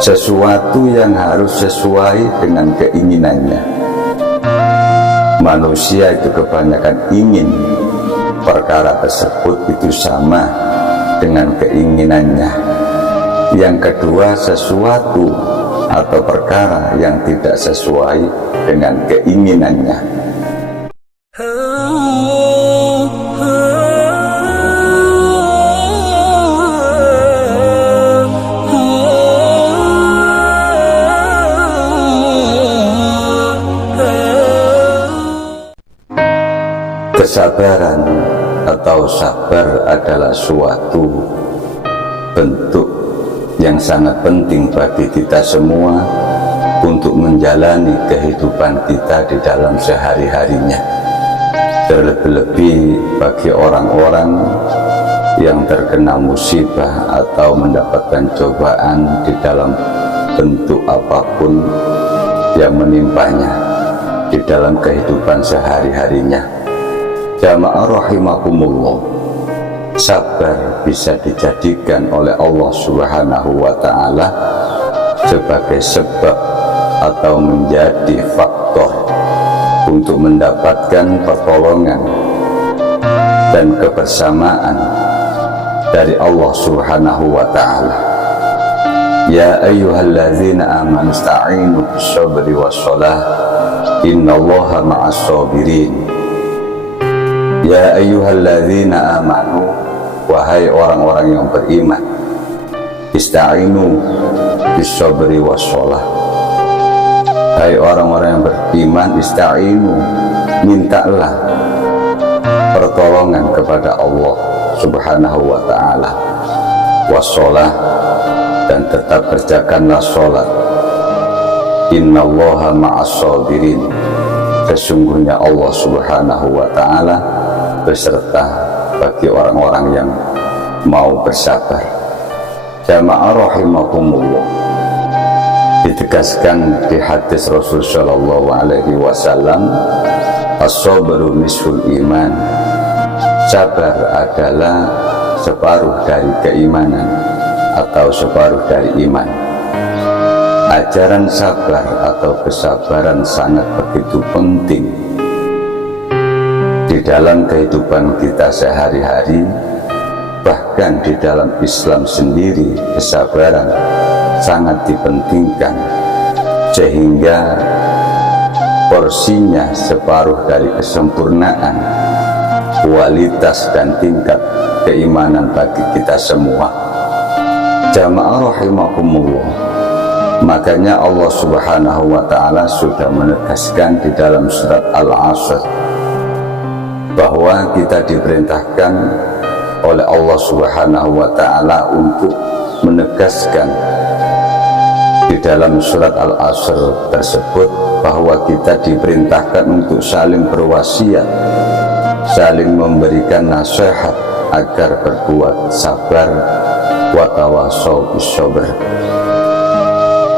sesuatu yang harus sesuai dengan keinginannya. Manusia itu kebanyakan ingin perkara tersebut itu sama dengan keinginannya. Yang kedua, sesuatu atau perkara yang tidak sesuai dengan keinginannya. Kesabaran atau sabar adalah suatu bentuk yang sangat penting bagi kita semua untuk menjalani kehidupan kita di dalam sehari-harinya. Terlebih-lebih bagi orang-orang yang terkena musibah atau mendapatkan cobaan di dalam bentuk apapun yang menimpanya di dalam kehidupan sehari-harinya. Jamaah rahimakumullah, sabar bisa dijadikan oleh Allah Subhanahu wa ta'ala sebagai sebab atau menjadi faktor untuk mendapatkan pertolongan dan kebersamaan dari Allah Subhanahu wa ta'ala. Ya ayyuhalladzina amanu ista'inu bis-sabri was-shalah innallaha ma'as-sabirin. Ya ayyuhalladzina amanu, wahai orang-orang yang beriman, ista'inu bis-sabri was-shalah. Hai orang-orang yang beriman, ista'inu, mintalah pertolongan kepada Allah Subhanahu wa ta'ala, was-shalah, dan tetap kerjakanlah sholat. Innallaha ma'as-sabirin, sesungguhnya Allah Subhanahu wa ta'ala beserta bagi orang-orang yang mau bersabar. Jamaah rahimakumullah, ditegaskan di hadis Rasul sallallahu alaihi wasallam, as-sabru nisful iman, sabar adalah separuh dari keimanan atau separuh dari iman. Ajaran sabar atau kesabaran sangat begitu penting di dalam kehidupan kita sehari-hari. Bahkan di dalam Islam sendiri kesabaran sangat dipentingkan, sehingga porsinya separuh dari kesempurnaan, kualitas dan tingkat keimanan bagi kita semua. Jamaah rahimakumullah, makanya Allah Subhanahu wa ta'ala sudah menegaskan di dalam surat Al-Asr bahwa kita diperintahkan oleh Allah Subhanahu wa ta'ala untuk menegaskan di dalam surat Al-Asr tersebut bahwa kita diperintahkan untuk saling berwasiat, saling memberikan nasihat agar berbuat sabar, wa tawassaw bis-sabr.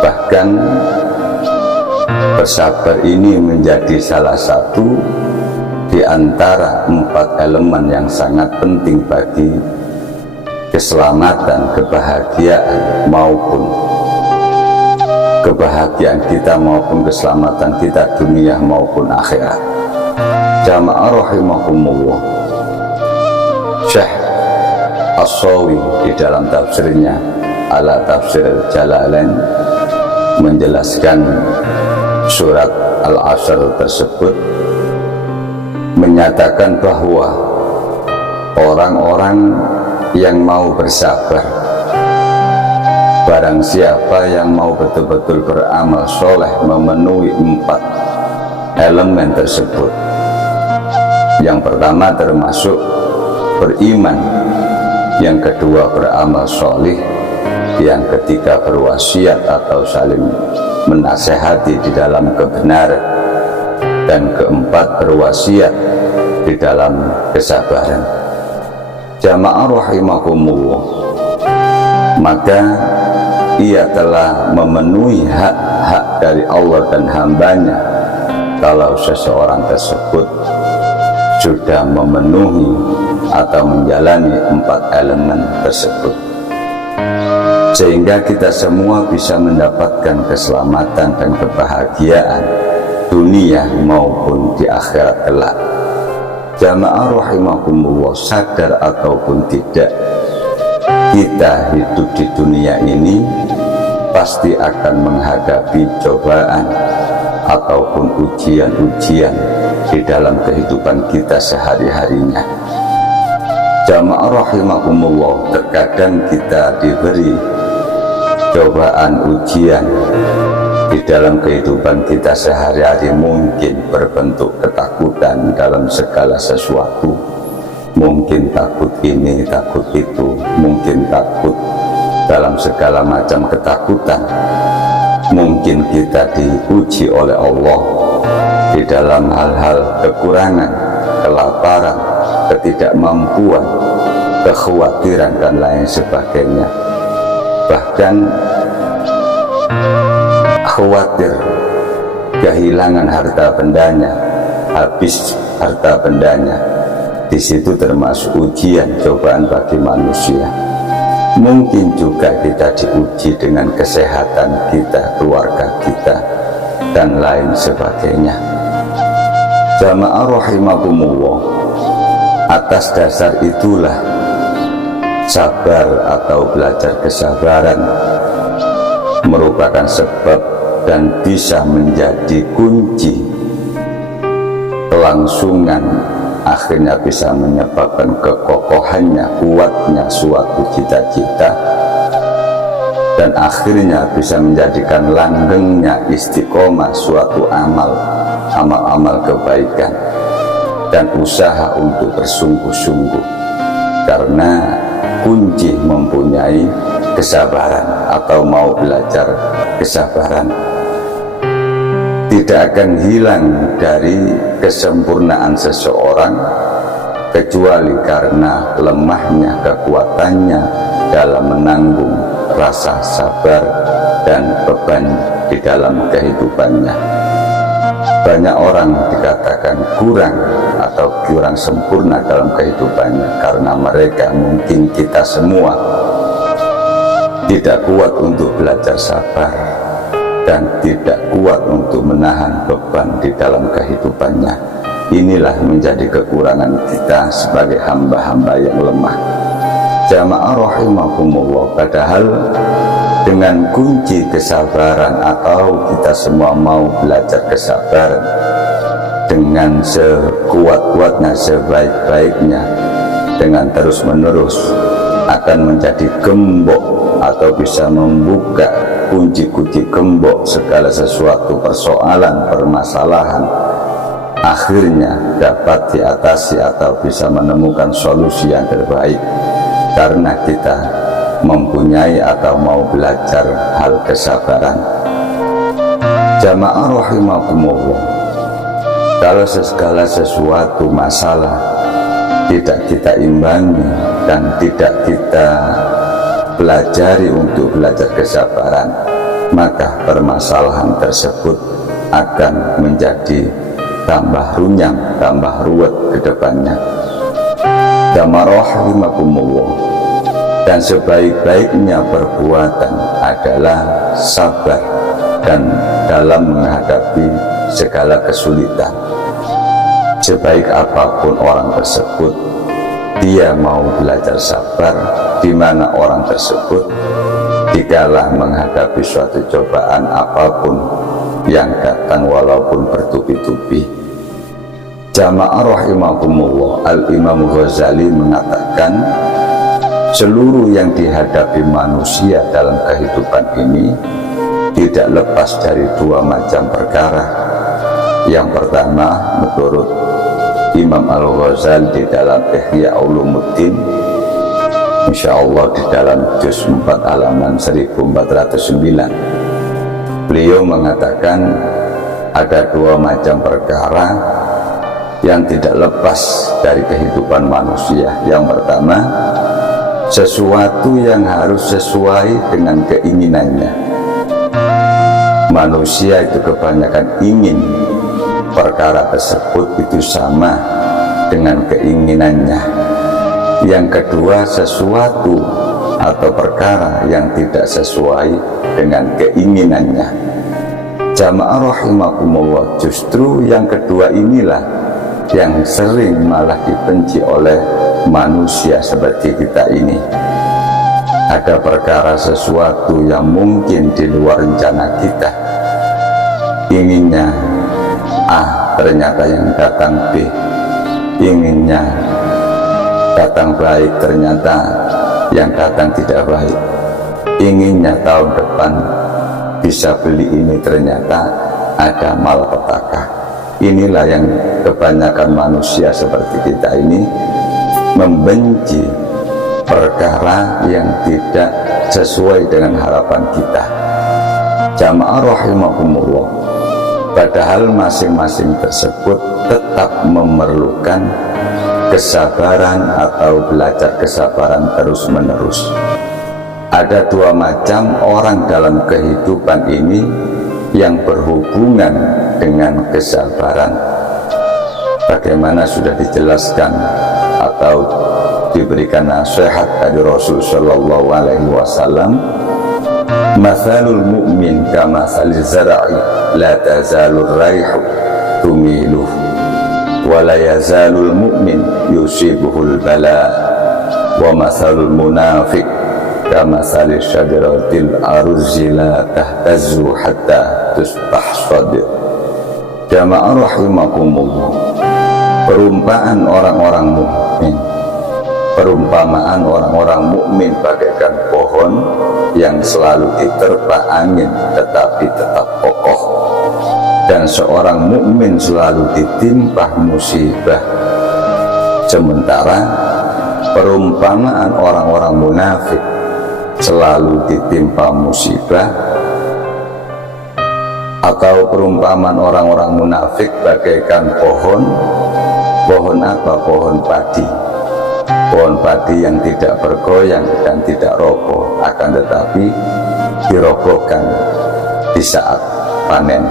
Bahkan bersabar ini menjadi salah satu di antara 4 elemen yang sangat penting bagi keselamatan, kebahagiaan maupun kebahagiaan kita maupun keselamatan kita dunia maupun akhirat. Jamaah rahimakumullah, Syekh As-Sawi di dalam tafsirnya ala tafsir Jalalain menjelaskan surat Al-Asr tersebut, menyatakan bahwa orang-orang yang mau bersabar, barang siapa yang mau betul-betul beramal soleh memenuhi 4 elemen tersebut. Yang pertama termasuk beriman, yang kedua beramal soleh, yang ketiga berwasiat atau saling menasehati di dalam kebenaran, dan keempat berwasiat di dalam kesabaran. Jamaah rahimakumullah, maka ia telah memenuhi hak-hak dari Allah dan hambanya kalau seseorang tersebut sudah memenuhi atau menjalani 4 elemen tersebut. sehingga kita semua bisa mendapatkan keselamatan dan kebahagiaan dunia maupun di akhirat kelak. Jamaah rahimakumullah, sadar ataupun tidak, kita hidup di dunia ini pasti akan menghadapi cobaan ataupun ujian-ujian di dalam kehidupan kita sehari-harinya. Jamaah rahimakumullah, terkadang kita diberi cobaan ujian di dalam kehidupan kita sehari-hari, mungkin berbentuk ketakutan dalam segala sesuatu, mungkin takut ini, takut itu, mungkin takut dalam segala macam ketakutan. Mungkin kita diuji oleh Allah di dalam hal-hal kekurangan, kelaparan, ketidakmampuan, kekhawatiran dan lain sebagainya. Bahkan khawatir kehilangan harta bendanya, habis harta bendanya. Di situ termasuk ujian, cobaan bagi manusia. Mungkin juga kita diuji dengan kesehatan kita, keluarga kita, dan lain sebagainya. Jamaah rahimakumullah, atas dasar itulah sabar atau belajar kesabaran merupakan sebab dan bisa menjadi kunci kelangsungan, akhirnya bisa menyebabkan kekokohannya, kuatnya suatu cita-cita, dan akhirnya bisa menjadikan langgengnya istiqomah suatu amal-amal kebaikan dan usaha untuk bersungguh-sungguh, karena kunci mempunyai kesabaran atau mau belajar kesabaran. Tidak akan hilang dari kesempurnaan seseorang kecuali karena lemahnya kekuatannya dalam menanggung rasa sabar dan beban di dalam kehidupannya. Banyak orang dikatakan kurang atau kurang sempurna dalam kehidupannya karena mereka, mungkin kita semua, tidak kuat untuk belajar sabar dan tidak kuat untuk menahan beban di dalam kehidupannya. Inilah menjadi kekurangan kita sebagai hamba-hamba yang lemah. Jamaah rahimakumullah, padahal dengan kunci kesabaran, atau kita semua mau belajar kesabaran dengan sekuat-kuatnya, sebaik-baiknya, dengan terus-menerus akan menjadi gembok atau bisa membuka kunci-kunci gembok segala sesuatu persoalan, permasalahan, akhirnya dapat diatasi atau bisa menemukan solusi yang terbaik karena kita mempunyai atau mau belajar hal kesabaran. Jamaah rahimakumullah, kalau segala sesuatu masalah tidak kita imbangi dan tidak kita pelajari untuk belajar kesabaran, maka permasalahan tersebut akan menjadi tambah runyam, tambah ruwet ke depannya. Jamaah rahimakumullah, dan sebaik-baiknya perbuatan adalah sabar dan dalam menghadapi segala kesulitan. Sebaik apapun orang tersebut, dia mau belajar sabar, di mana orang tersebut dikala menghadapi suatu cobaan apapun yang datang walaupun bertubi-tubi. Jamaah rahimakumullah, Al-Imam Ghazali mengatakan seluruh yang dihadapi manusia dalam kehidupan ini tidak lepas dari dua macam perkara. Yang pertama, menurut Imam Al-Ghazali di dalam Ihya Ulumuddin, insyaallah di dalam juz 4 halaman 1409, beliau mengatakan ada dua macam perkara yang tidak lepas dari kehidupan manusia. Yang pertama, sesuatu yang harus sesuai dengan keinginannya. Manusia itu kebanyakan ingin perkara tersebut itu sama dengan keinginannya. Yang kedua, sesuatu atau perkara yang tidak sesuai dengan keinginannya. Jamaah rahimakumullah, justru yang kedua inilah yang sering malah dibenci oleh manusia seperti kita ini. Ada perkara sesuatu yang mungkin di luar rencana kita, inginnya A, ternyata yang datang B. Inginnya datang baik, ternyata yang datang tidak baik. Inginnya tahun depan bisa beli ini, ternyata ada malapetaka. Inilah yang kebanyakan manusia seperti kita ini membenci perkara yang tidak sesuai dengan harapan kita. Jamaah rahimakumullah, padahal masing-masing tersebut tetap memerlukan kesabaran atau belajar kesabaran terus-menerus. Ada dua macam orang dalam kehidupan ini yang berhubungan dengan kesabaran. Bagaimana sudah dijelaskan atau diberikan nasihat dari Rasul Shallallahu Alaihi Wasallam, mathalul mu'min kamathaliz zar'i la tazalur raihu tumiluh wa la yazalul mu'min yusibuhul bala wa mathalul munafiq kamathaliz syajaratil arzi la tahtazu hatta tustahsad. Jamaah rahimakumullah, perumpamaan orang-orang mukmin, perumpamaan orang-orang mukmin bagaikan pohon yang selalu diterpa angin tetapi tetap kokoh, dan seorang mukmin selalu ditimpa musibah. Sementara perumpamaan orang-orang munafik selalu ditimpa musibah, atau perumpamaan orang-orang munafik bagaikan pohon apa? Pohon padi. Pohon padi yang tidak bergoyang dan tidak roboh, akan tetapi dirobohkan di saat panen.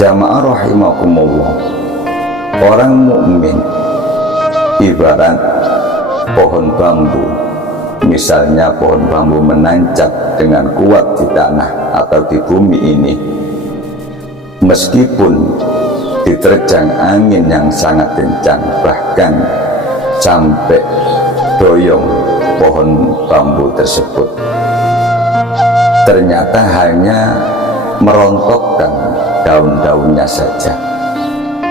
Jamaah rahimakumullah, orang mukmin ibarat pohon bambu. Misalnya pohon bambu menancap dengan kuat di tanah atau di bumi ini, meskipun diterjang angin yang sangat kencang, bahkan sampai doyong pohon bambu tersebut, ternyata hanya merontokkan daun-daunnya saja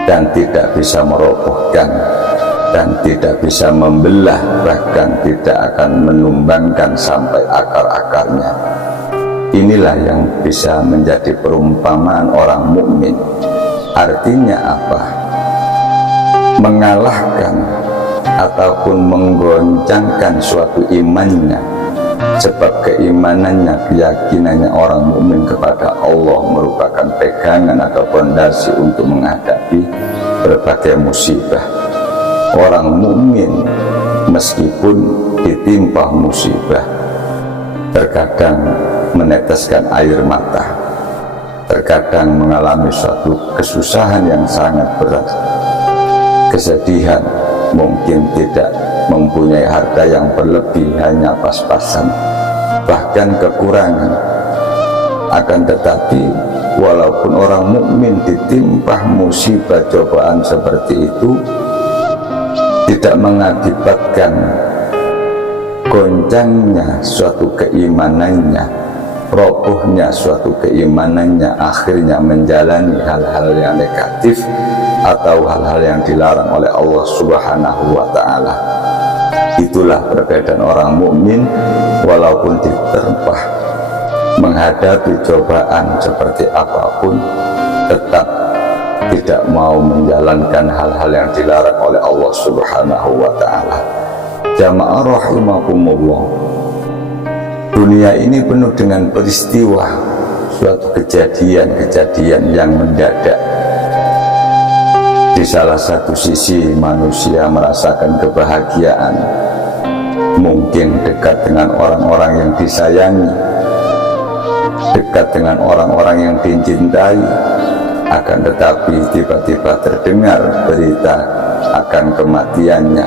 dan tidak bisa merobohkan dan tidak bisa membelah, bahkan tidak akan menumbangkan sampai akar-akarnya. Inilah yang bisa menjadi perumpamaan orang mukmin. Artinya apa? Mengalahkan ataupun menggoncangkan suatu imannya, sebab keimanannya, keyakinannya orang mukmin kepada Allah merupakan pegangan atau fondasi untuk menghadapi berbagai musibah. Orang mukmin meskipun ditimpa musibah, terkadang meneteskan air mata, terkadang mengalami suatu kesusahan yang sangat berat, kesedihan, mungkin tidak mempunyai harta yang berlebih, hanya pas-pasan, bahkan kekurangan. Akan tetapi walaupun orang mukmin ditimpa musibah cobaan seperti itu, tidak mengakibatkan goncangnya suatu keimanannya, robohnya suatu keimanannya, akhirnya menjalani hal-hal yang negatif atau hal-hal yang dilarang oleh Allah Subhanahu wa Ta'ala. Itulah perbedaan orang mukmin, walaupun diterpa menghadapi cobaan seperti apapun, tetap tidak mau menjalankan hal-hal yang dilarang oleh Allah Subhanahu wa Ta'ala. Jamaah rahimakumullah, dunia ini penuh dengan peristiwa, suatu kejadian-kejadian yang mendadak. Di salah satu sisi manusia merasakan kebahagiaan, mungkin dekat dengan orang-orang yang disayangi, dekat dengan orang-orang yang dicintai. Akan tetapi tiba-tiba terdengar berita akan kematiannya.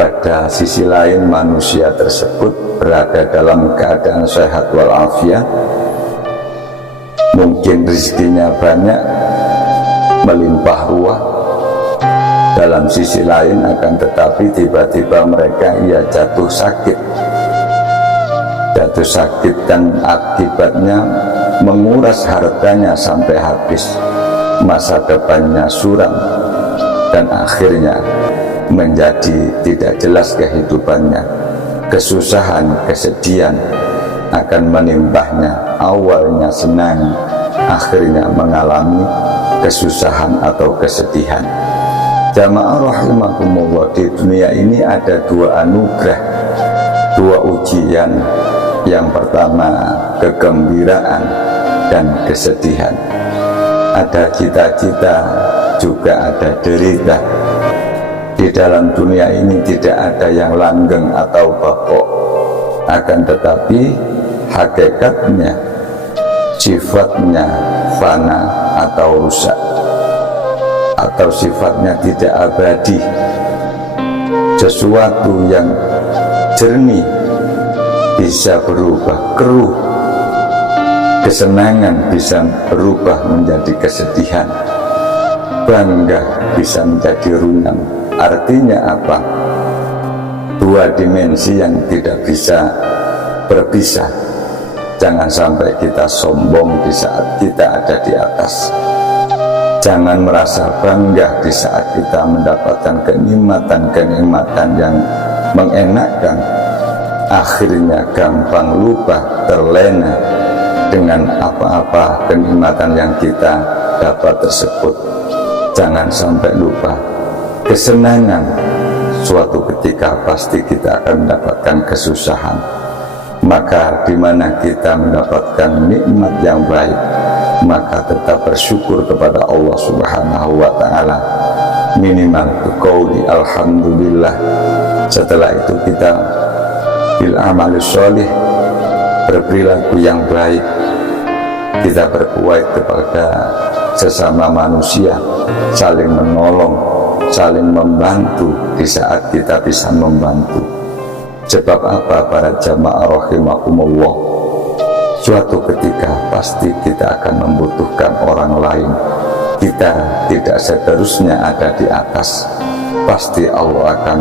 pada sisi lain manusia tersebut berada dalam keadaan sehat walafiat, mungkin rezekinya banyak, melimpah ruah. Dalam sisi lain akan tetapi tiba-tiba mereka jatuh sakit dan akibatnya menguras hartanya sampai habis, masa depannya suram, dan akhirnya menjadi tidak jelas kehidupannya. Kesusahan, kesedihan akan menimpahnya. Awalnya senang, akhirnya mengalami kesusahan atau kesedihan. Jamaah rahimakumullah, di dunia ini ada dua anugerah, dua ujian. Yang pertama kegembiraan dan kesedihan. Ada cita-cita, juga ada derita. Di dalam dunia ini tidak ada yang langgeng atau pokok, akan tetapi hakikatnya, sifatnya fana atau rusak, atau sifatnya tidak abadi. Sesuatu yang jernih bisa berubah keruh, kesenangan bisa berubah menjadi kesedihan, bangga bisa menjadi runam. Artinya apa? Dua dimensi yang tidak bisa berpisah. Jangan sampai kita sombong di saat kita ada di atas. Jangan merasa bangga di saat kita mendapatkan kenikmatan-kenikmatan yang mengenakkan. Akhirnya gampang lupa, terlena dengan apa-apa kenikmatan yang kita dapat tersebut. Jangan sampai lupa, kesenangan suatu ketika pasti kita akan mendapatkan kesusahan. Maka di mana kita mendapatkan nikmat yang baik, maka tetap bersyukur kepada Allah Subhanahu wa ta'ala. Minimal qauli alhamdulillah. Setelah itu kita bil amalus sholih, berperilaku yang baik. Kita berbuat kepada sesama manusia, saling menolong, saling membantu di saat kita bisa membantu. Sebab apa para jamaah rahimakumullah, suatu ketika pasti kita akan membutuhkan orang lain. Kita tidak seterusnya ada di atas, pasti Allah akan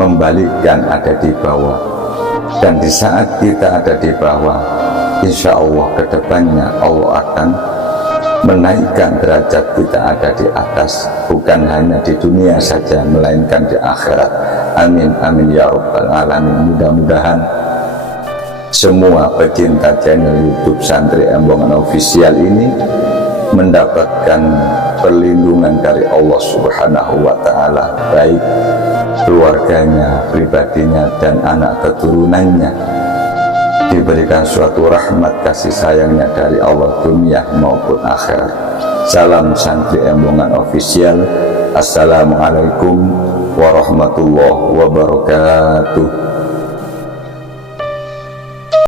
membalikkan ada di bawah. Dan di saat kita ada di bawah, insya Allah kedepannya Allah akan menaikkan derajat kita ada di atas, bukan hanya di dunia saja, melainkan di akhirat. Amin, amin ya rabbal alamin. Mudah-mudahan semua pecinta channel YouTube Santri Embongan Official ini mendapatkan perlindungan dari Allah Subhanahu wa ta'ala, baik keluarganya, pribadinya, dan anak keturunannya diberikan suatu rahmat kasih sayangnya dari Allah dunia maupun akhirat. Salam Santri Embongan Official. Assalamualaikum warahmatullahi wabarakatuh.